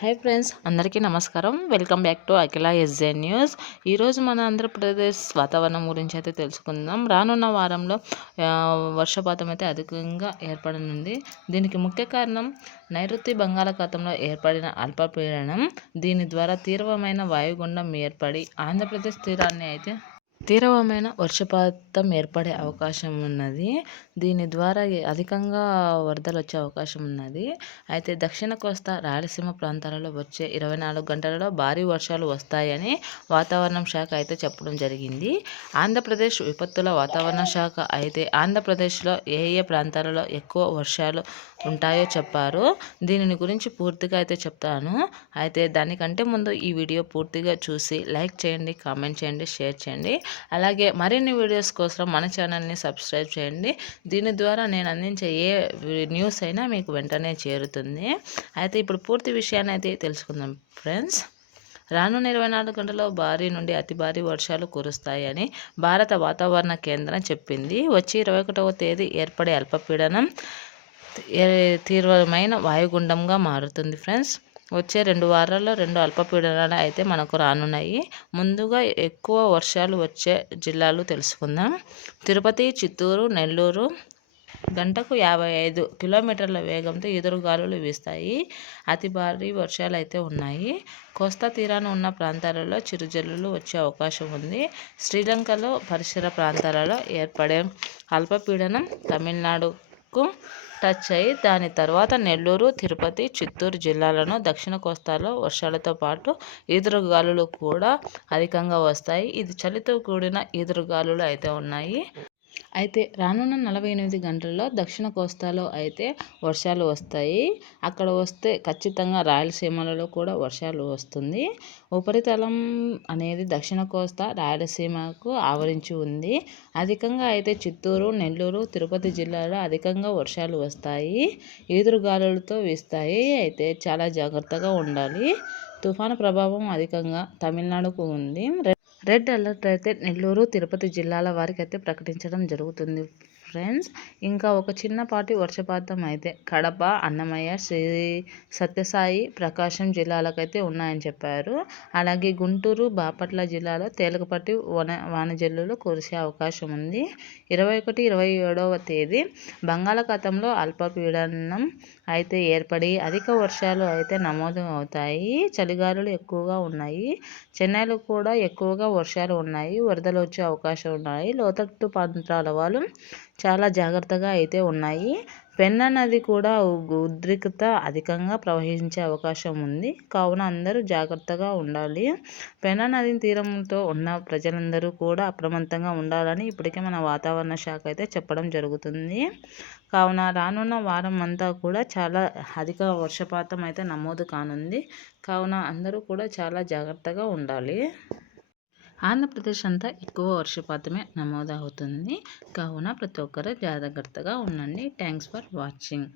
Hi friends, అందరికీ నమస్కారం. Welcome back to Akhila SJ news. ఈరోజు మన ఆంధ్రప్రదేశ్ వాతావరణం గురించి అయితే తెలుసుకుందాం. రానున్న వారంలో వర్షపాతం అయితే అధికంగా ఏర్పడనుంది. దీనికి ముఖ్య కారణం నైరుతి బంగాళాఖాతంలో ఏర్పడిన అల్పపీడనం. దీని ద్వారా తీవ్రమైన వాయుగుండం ఏర్పడి ఆంధ్రప్రదేశ్ తీరాన్ని అయితే తీవ్రమైన వర్షపాతం ఏర్పడే అవకాశం ఉన్నది. దీని ద్వారా అధికంగా వరదలు వచ్చే అవకాశం ఉన్నది. అయితే దక్షిణ కోస్తా రాయలసీమ ప్రాంతాలలో వచ్చే 24 గంటలలో భారీ వర్షాలు వస్తాయని వాతావరణ శాఖ అయితే చెప్పడం జరిగింది. ఆంధ్రప్రదేశ్ విపత్తుల వాతావరణ శాఖ అయితే ఆంధ్రప్రదేశ్లో ఏ ఏ ప్రాంతాలలో ఎక్కువ వర్షాలు ఉంటాయో చెప్పారు. దీనిని గురించి పూర్తిగా అయితే చెప్తాను. అయితే దానికంటే ముందు ఈ వీడియో పూర్తిగా చూసి లైక్ చేయండి, కామెంట్ చేయండి, షేర్ చేయండి. అలాగే మరిన్ని వీడియోస్ కోసం మన ఛానల్ని సబ్స్క్రైబ్ చేయండి. దీని ద్వారా నేను అందించే ఏ న్యూస్ అయినా మీకు వెంటనే చేరుతుంది. అయితే ఇప్పుడు పూర్తి విషయాన్ని అయితే తెలుసుకుందాం ఫ్రెండ్స్. రానున్న 24 గంటల్లో భారీ నుండి అతి భారీ వర్షాలు కురుస్తాయని భారత వాతావరణ కేంద్రం చెప్పింది. వచ్చి 21వ తేదీ ఏర్పడే అల్పపీడనం తీవ్రమైన వాయుగుండంగా మారుతుంది ఫ్రెండ్స్. వచ్చే 2 వారాల్లో 2 అల్పపీడనాలు అయితే మనకు రానున్నాయి. ముందుగా ఎక్కువ వర్షాలు వచ్చే జిల్లాలు తెలుసుకుందాం. తిరుపతి, చిత్తూరు, నెల్లూరు గంటకు 55 కిలోమీటర్ల వేగంతో ఎదురుగాలులు వీస్తాయి. అతి భారీ వర్షాలు అయితే ఉన్నాయి. కోస్తా తీరాన ఉన్న ప్రాంతాలలో చిరుజల్లులు వచ్చే అవకాశం ఉంది. శ్రీలంకలో పరిసర ప్రాంతాలలో ఏర్పడే అల్పపీడనం తమిళనాడుకు టచ్ అయ్యి దాని తర్వాత నెల్లూరు, తిరుపతి, చిత్తూరు జిల్లాలను దక్షిణ కోస్తాలో వర్షాలతో పాటు ఈదురుగాలులు కూడా అధికంగా వస్తాయి. ఇది చలితో కూడిన ఈదురుగాలులు అయితే ఉన్నాయి. అయితే రానున్న 48 గంటల్లో దక్షిణ కోస్తాలో అయితే వర్షాలు వస్తాయి. అక్కడ వస్తే ఖచ్చితంగా రాయలసీమలలో కూడా వర్షాలు వస్తుంది. ఉపరితలం అనేది దక్షిణ కోస్తా రాయలసీమకు ఆవరించి ఉంది. అధికంగా అయితే చిత్తూరు, నెల్లూరు, తిరుపతి జిల్లాలో అధికంగా వర్షాలు వస్తాయి. ఈదురుగాలులతో వీస్తాయి. అయితే చాలా జాగ్రత్తగా ఉండాలి. తుఫాను ప్రభావం అధికంగా తమిళనాడుకు ఉంది. రెడ్ అలర్ట్ అయితే నెల్లూరు, తిరుపతి జిల్లాల వారికి అయితే ప్రకటించడం జరుగుతుంది ఫ్రెండ్స్. ఇంకా ఒక చిన్నపాటి వర్షపాతం అయితే కడప, అన్నమయ్య, శ్రీ సత్యసాయి, ప్రకాశం జిల్లాలకైతే ఉన్నాయని చెప్పారు. అలాగే గుంటూరు, బాపట్ల జిల్లాలో తేలికపాటి వానజల్లులు కురిసే అవకాశం ఉంది. 21, 27వ తేదీ బంగాళాఖాతంలో అల్పపీడనం అయితే ఏర్పడి అధిక వర్షాలు అయితే నమోదు అవుతాయి. చలిగాలులు ఎక్కువగా ఉన్నాయి. చెన్నైలో కూడా ఎక్కువగా వర్షాలు ఉన్నాయి. వరదలు వచ్చే అవకాశం ఉన్నాయి. లోతట్టు ప్రాంతాల వాళ్ళు చాలా జాగ్రత్తగా అయితే ఉన్నాయి. పెన్నా నది కూడా ఉద్రిక్తత అధికంగా ప్రవహించే అవకాశం ఉంది. కావున అందరూ జాగ్రత్తగా ఉండాలి. పెన్నా నది తీరంతో ఉన్న ప్రజలందరూ కూడా అప్రమత్తంగా ఉండాలని ఇప్పటికే మన వాతావరణ శాఖ అయితే చెప్పడం జరుగుతుంది. కావున రానున్న వారం అంతా కూడా చాలా అధిక వర్షపాతం అయితే నమోదు కానుంది. కావున అందరూ కూడా చాలా జాగ్రత్తగా ఉండాలి. ఆంధ్రప్రదేశ్ అంతా ఎక్కువ వర్షపాతమే నమోదవుతుంది. కావున ప్రతి ఒక్కరూ జాగ్రత్తగా ఉండండి. Thanks for watching.